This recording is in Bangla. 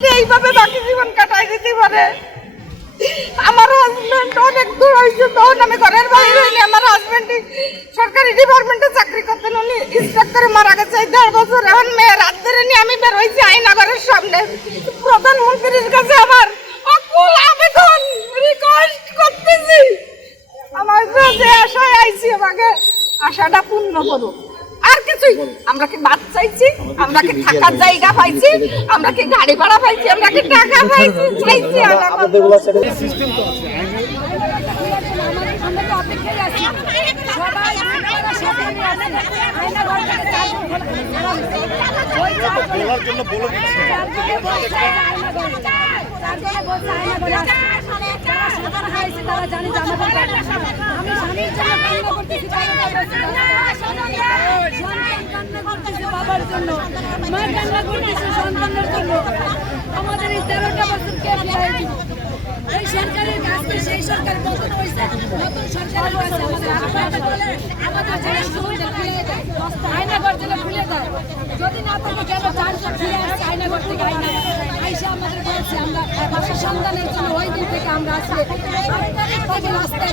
এইভাবে বাকি জীবন কাটাই দিতে পারে। আমার হাজবেন্ড অনেক দূর হয়েছে, তখন আমি ঘরের বাইরে হইনি আমার হাজবেন্ড সরকারি ডিপার্টমেন্টে চাকরি করতেন, উনি ইন্সপেক্টরে মারা গেছে, এই দেড় বছর এখন মেয়ে, রাত ধরে নিয়ে আমি বের হয়েছি আইনাগরের সামনে। প্রধানমন্ত্রীর কাছে আমার অকুল আবেদন রিকোয়েস্ট করতেছি। আমার যে আশায় আইছি, আমাকে আশাটা পূর্ণ করুক। আর কিছুই। আমরা কি বাদ চাইছি? আমরা কি থাকার জায়গা পাইছি? আমরা কি গাড়ি ভাড়া পাইছি? আমরা কি টাকা পাইছি? চাইছি। আমি স্বামীর জন্য করতেছি বাবার কাছে। সন্তান কান্না বাবার জন্য। মা কান্না করতেছে সন্তানের জন্য। আমাদের এই তেরোটা বছর কে এই সরকারের কাছে সেই সরকার হয়েছে নতুন আমাদের আমাদের জেলা সুবিধা খুলে দেয় জেলা খুলে দেয়। যদি না থাকে কেন থেকে আয়না আইসা আমাদের বলছে, আমরা সন্তানের জন্য ওই দিন থেকে আমরা তারিখ থেকে রাস্তায়